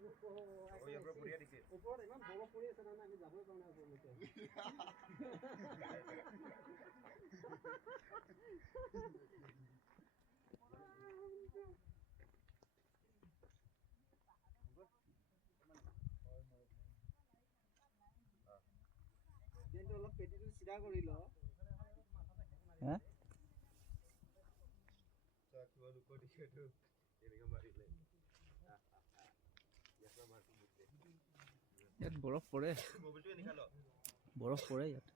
ইয়াৰ পৰা পৰিয়া দিছে ওপৰত ইমান বৰফ পৰি আছে না আমি যাবই পৰা নাই ওপৰলৈকে কিন্তু অলপ পেটিটো চিধা কৰি ল হা চাকুৱা লুকো দিছেটো এনেকে মাৰিলে ইয়াত বৰফ পৰে মোবাইলটো নিকালো বৰফ পৰে ইয়াত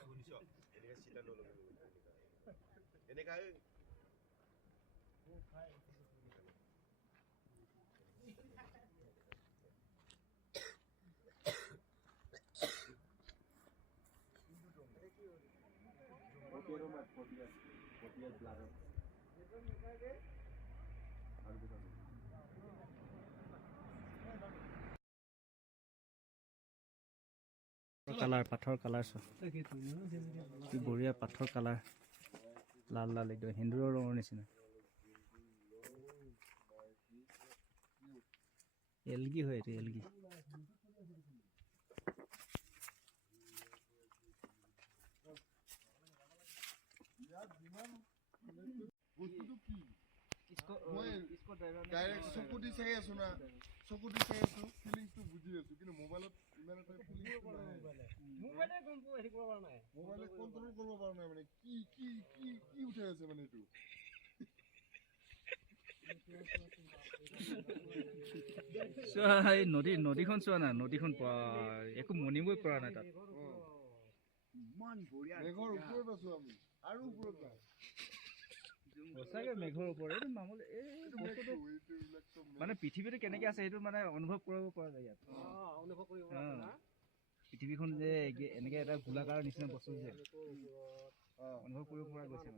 শুনিছ এনেকে চিধা নলগে এনেকা Quiero más potías claro. Colour পাথৰ কালাৰ কি বঢ়িয়া পাথৰ কালাৰ লাল লাল একদম হিন্দুৰৰ ৰঙৰ নিচিনা এলগি হয় এইটো এলগি इसको डायरेक्ट चकुटी চাই আছো না চকুটি চাই আছো ফিলিংসটো বুজি আছো কিন্তু মোবাইলত ইমান এটা ফিলিংস মোবাইলে কন্ট্ৰোল হেৰি কৰিব পৰা নাই মোবাইলে কন্ট্ৰোল কৰিব পৰা নাই মানে কি কি কি কি উঠাই আছে মানে এইটো এই নদীখন চোৱা না নদীখন একো মনিবই পৰা নাই তাত ইমান বঢ়িয়া মেঘৰ ওপৰত আছো আমি আৰু ওপৰত যাওঁ সঁচাকে মেঘৰ ওপৰত এইটো মামুলি মানে পৃথিৱীটো কেনেকে আছে সেইটো মানে অনুভৱ কৰিব পৰা যায় ইয়াত অনুভৱ কৰিব পৰা যায় না পৃথিৱীখন যে এনেকে এটা গোলাকাৰ নিচিনা বস্তু যে অনুভৱ কৰিব পৰা গৈছে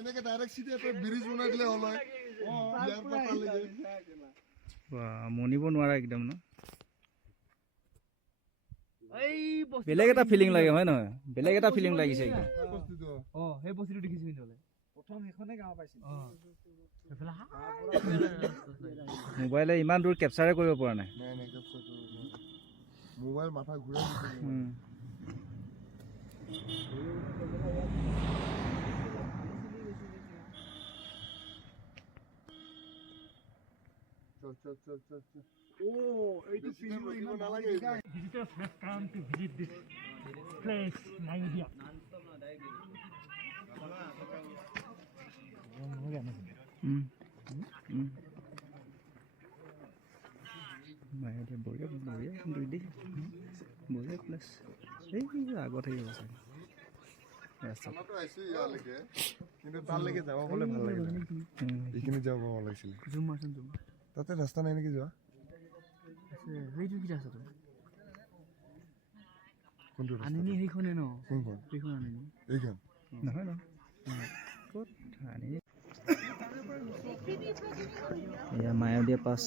এনেকে ডাইৰেক্ট চিটি এটা ব্ৰিজ বনাই দিলে হ'ল হয় ইয়াৰ পৰা তালৈকে মনিব নোৱাৰা একদম ন বেলেগ এটা ফিলিং লাগে হয় নহয় বেলেগ এটা ফিলিং লাগিছে একদম সেই বস্তুটো দেখিছো কিন্তু প্ৰথম সেইখনে গাঁও পাইছিল মোবাইলে ইমান দূৰ কেপচাৰে কৰিব পৰা নাই মোবাইল মাথা ঘূৰাই চল Oh, itu video ini nalange. Visitors must come to visit this place, Nayudia. Nayudia boleh duit boleh plus. Agak aja besar. আমাৰতো আইছো ইয়ালৈকে কিন্তু তালৈকে যাব বলে ভাল লাগে এইখিনি যাব ভাল লাগিছিল জুম মাৰচোন জুম তাতে ৰাস্তা নাই নেকি যোৱা সেইটো কি আছে তো কোনটো আনিনি সেইখনে ন কোনখন সেইখন আনিনি এইখন নহয় ন ক'ত আনি এয়া মায়াৱদীয়া পাছ